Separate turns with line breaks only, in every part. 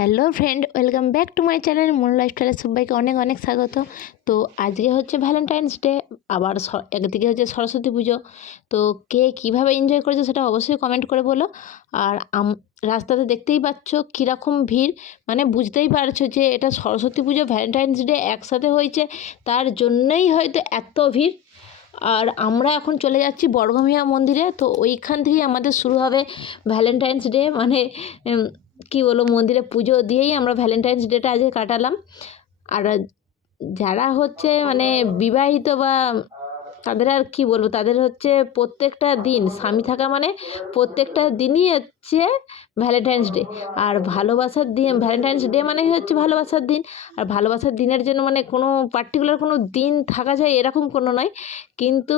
Hello friend, welcome back to my channel মন লাইফস্টাইলে সবাইকে অনেক অনেক স্বাগত। তো আজকে হচ্ছে ভ্যালেন্টাইন্স ডে আবার একদিকে হচ্ছে সরস্বতী পুজো। তো কে কীভাবে এনজয় করেছে সেটা অবশ্যই কমেন্ট করে বলো। আর রাস্তাতে দেখতেই পাচ্ছ কীরকম ভিড়। মানে বুঝতেই পারছ যে এটা সরস্বতী পুজো ভ্যালেন্টাইন্স ডে একসাথে হয়েছে, তার জন্যই হয়তো এত ভিড়। আর আমরা এখন চলে যাচ্ছি বর্গমিয়া মন্দিরে, তো ওইখান থেকেই আমাদের শুরু হবে ভ্যালেন্টাইন্স ডে মানে কী বলব, মন্দিরে পুজো দিয়েই আমরা ভ্যালেন্টাইন্স ডেটা আজকে কাটালাম। আর যারা হচ্ছে মানে বিবাহিত বা তাদের আর কি বলব, তাদের হচ্ছে প্রত্যেকটা দিন স্বামী থাকা মানে প্রত্যেকটা দিনই হচ্ছে ভ্যালেন্টাইন্স ডে আর ভালোবাসার দিন ভ্যালেন্টাইন্স ডে মানে হচ্ছে ভালোবাসার দিন। আর ভালোবাসার দিনের জন্য মানে কোনো পার্টিকুলার কোনো দিন থাকা যায় এরকম কোনো নয়। কিন্তু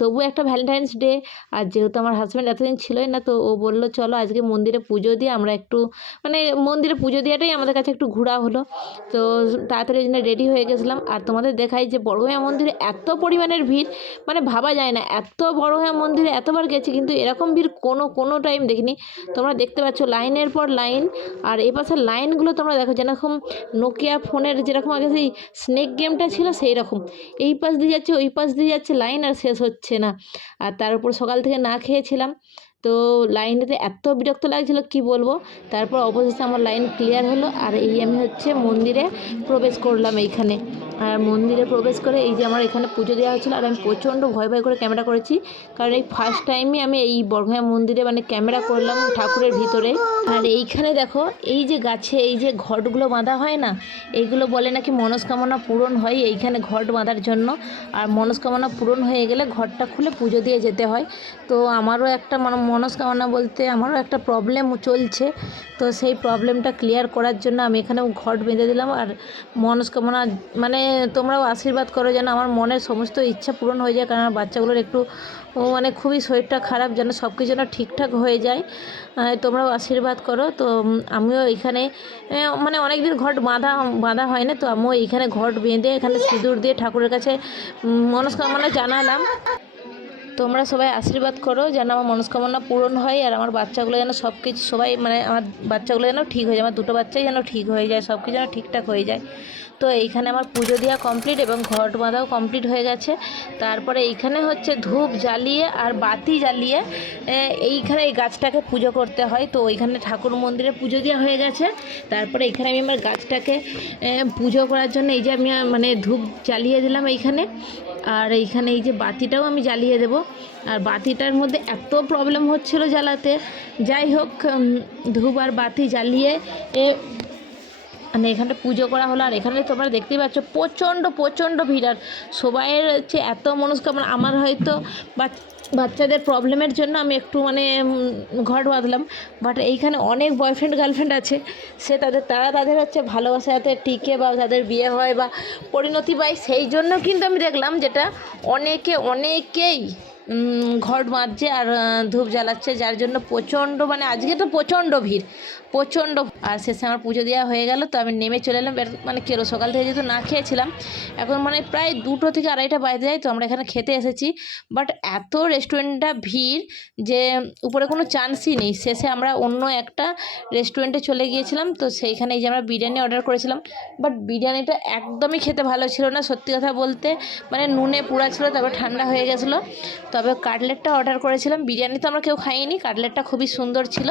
তবু একটা ভ্যালেন্টাইন্স ডে আর যেহেতু আমার হাজব্যান্ড এতদিন ছিলই না, তো ও বলল, চলো আজকে মন্দিরে পুজো দিয়ে আমরা একটু মানে মন্দিরে পুজো দেওয়াটাই আমাদের কাছে একটু ঘোরা হলো। তো তাড়াতাড়ি জন্য রেডি হয়ে গেছিলাম। আর তোমাদের দেখাই যে বড়ঘয়া মন্দিরে এত পরিমাণের ভিড় মানে ভাবা যায় না। এত বড়ঘয়া মন্দিরে এতবার গেছি, কিন্তু এরকম ভিড় কোনো কোনো টাইম দেখিনি। তোমরা দেখতে পাচ্ছ লাইনের পর লাইন, আর এই পাশের লাইনগুলো তোমরা দেখো যেরকম নোকিয়া ফোনের যেরকম আগে সেই স্নেক গেমটা ছিল সেই রকম এই পাশ দিয়ে যাচ্ছে, ওই পাশ দিয়ে যাচ্ছে লাইন আর শেষ হচ্ছে না। আর তার উপর সকাল থেকে না খেয়েছিলাম। তো লাইনেতে এত বিরক্ত লাগছিল, কি বলব? তারপর অবশেষে আমার লাইন ক্লিয়ার হলো, আর এই আমি হচ্ছে মন্দিরে প্রবেশ করলাম এইখানে। আর মন্দিরে প্রবেশ করে এই যে আমার এখানে পুজো দেওয়া হচ্ছিল আর আমি প্রচণ্ড ভয় ভয় করে ক্যামেরা করেছি। কারণ এই ফার্স্ট টাইমই আমি এই বড়ঘয়া মন্দিরে মানে ক্যামেরা করলাম ঠাকুরের ভিতরে। আর এইখানে দেখো, এই যে গাছে এই যে ঘটগুলো বাঁধা হয় না, এইগুলো বলে নাকি মনস্কামনা পূরণ হয় এইখানে ঘট বাঁধার জন্য। আর মনস্কামনা পূরণ হয়ে গেলে ঘরটা খুলে পুজো দিয়ে যেতে হয়। তো আমারও একটা মানে মনস্কামনা বলতে আমারও একটা প্রবলেম চলছে। তো সেই প্রবলেমটা ক্লিয়ার করার জন্য আমি এখানে ঘট বেঁধে দিলাম। আর মনস্কামনা মানে তোমরাও আশীর্বাদ করো যেন আমার মনের সমস্ত ইচ্ছা পূরণ হয়ে যায়, কারণ আমার বাচ্চাগুলোর একটু মানে খুবই শরীরটা খারাপ যেন সব কিছু যেন ঠিকঠাক হয়ে যায়। তোমরাও আশীর্বাদ করো। তো আমিও এখানে মানে অনেক দিন ঘট বাঁধা বাঁধা হয় না তো আমিও এইখানে ঘট বেঁধে, এখানে সিঁদুর দিয়ে ঠাকুরের কাছে মনস্কামনা জানালাম। তোমরা সবাই আশীর্বাদ করো যেন আমার মনস্কামনা পূরণ হয় আর আমার বাচ্চাগুলো যেন সব কিছু সবাই মানে আমার বাচ্চাগুলো যেন ঠিক হয়ে যায়। আমার দুটো বাচ্চাই যেন ঠিক হয়ে যায় সব কিছু যেন ঠিকঠাক হয়ে যায়। তো এইখানে আমার পুজো দেওয়া কমপ্লিট এবং ঘট বাঁধাও কমপ্লিট হয়ে গেছে। তারপরে এইখানে হচ্ছে ধূপ জ্বালিয়ে আর বাতি জ্বালিয়ে এইখানে এই গাছটাকে পুজো করতে হয়। তো ওইখানে ঠাকুর মন্দিরে পুজো দেওয়া হয়ে গেছে। তারপরে এখানে আমি আমার গাছটাকে পুজো করার জন্য এই যে আমি মানে ধূপ জ্বালিয়ে দিলাম এইখানে। আর এইখানে এই যে বাতিটাও আমি জ্বালিয়ে দেব। আর বাতিটার মধ্যে এত প্রবলেম হচ্ছিল জ্বালাতে। যাই হোক ধুবার আর বাতি জ্বালিয়ে এ মানে এখানটা পুজো করা হলো আর এখানে তোমরা দেখতেই পাচ্ছ প্রচণ্ড প্রচণ্ড ভিড় আর সবাইয়ের হচ্ছে এত মনস্কামনা আমার হয়তো বাচ- বাচ্চাদের প্রবলেমের জন্য আমি একটু মানে ঘট বাঁধলাম বাট এইখানে অনেক বয়ফ্রেন্ড গার্লফ্রেন্ড আছে সে তাদের তারা তাদের হচ্ছে ভালোবাসা যাতে টিকে বা তাদের বিয়ে হয় বা পরিণতি পায় সেই জন্য কিন্তু আমি দেখলাম যেটা অনেকে অনেকেই ঘট বাঁধছে আর ধূপ জ্বালাচ্ছে, যার জন্য প্রচণ্ড মানে আজকে তো প্রচণ্ড ভিড়, প্রচণ্ড আর শেষে আমার পুজো দেওয়া হয়ে গেল, তো আমি নেমে চলে এলাম মানে কেলো সকাল থেকে যেহেতু না খেয়েছিলাম, এখন মানে প্রায় দুটো থেকে আড়াইটা বাজে যায় তো আমরা এখানে খেতে এসেছি বাট এত রেস্টুরেন্টটা ভিড় যে উপরে কোনো চান্সই নেই, শেষে আমরা অন্য একটা রেস্টুরেন্টে চলে গিয়েছিলাম, তো সেইখানে এই যে আমরা বিরিয়ানি অর্ডার করেছিলাম বাট বিরিয়ানিটা একদমই খেতে ভালো ছিল না, সত্যি কথা বলতে মানে নুনে পুড়া ছিল, তারপর ঠান্ডা হয়ে গেছিল তবে কাটলেটটা অর্ডার করেছিলাম। বিরিয়ানি তো আমরা কেউ খাইনি, কাটলেটটা খুবই সুন্দর ছিল।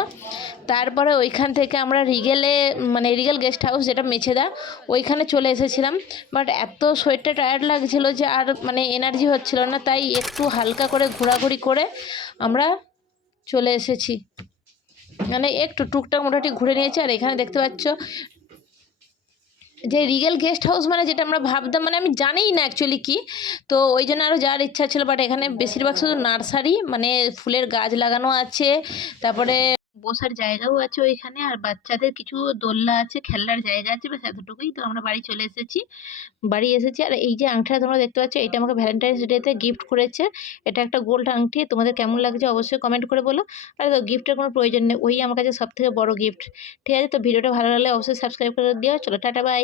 তারপরে ওইখান থেকে আমরা রিগেলে মানে রিগেল গেস্ট হাউস যেটা মেছেদা, ওইখানে চলে এসেছিলাম। বাট এত শরীরটা টায়ার্ড লাগছিল যে আর মানে এনার্জি হচ্ছিল না, তাই একটু হালকা করে ঘোরাঘুরি করে আমরা চলে এসেছি। মানে একটু টুকটাক মোটামুটি ঘুরে নিয়েছি, আর এখানে দেখতে পাচ্ছ যে রিগেল গেস্ট হাউস মানে যেটা আমরা ভাবতাম মানে আমি জানিই না অ্যাকচুয়ালি কি। তো ওই জন্য আরও যাওয়ার ইচ্ছা ছিল বাট এখানে বেশিরভাগ শুধু নার্সারি মানে ফুলের গাছ লাগানো আছে, তারপরে বসার জায়গাও আছে ওইখানে। আর বাচ্চাদের কিছু দোলনা আছে খেলার জায়গা আছে, ব্যাস এতটুকুই। তো আমরা বাড়ি চলে এসেছি। বাড়ি এসেছি। আর এই যে আংটিটা তোমরা দেখতে পাচ্ছ, এটা আমাকে ভ্যালেন্টাইন্স ডেতে গিফট করেছে। এটা একটা গোল্ড আংটি। তোমাদের কেমন লাগছে অবশ্যই কমেন্ট করে বলো। আর তো গিফটের কোনো প্রয়োজন নেই। ওই আমার কাছে সব থেকে বড় গিফট ঠিক আছে? তো ভিডিওটা ভালো লাগলে অবশ্যই সাবস্ক্রাইব করে দিও। চলো, টাটা বাই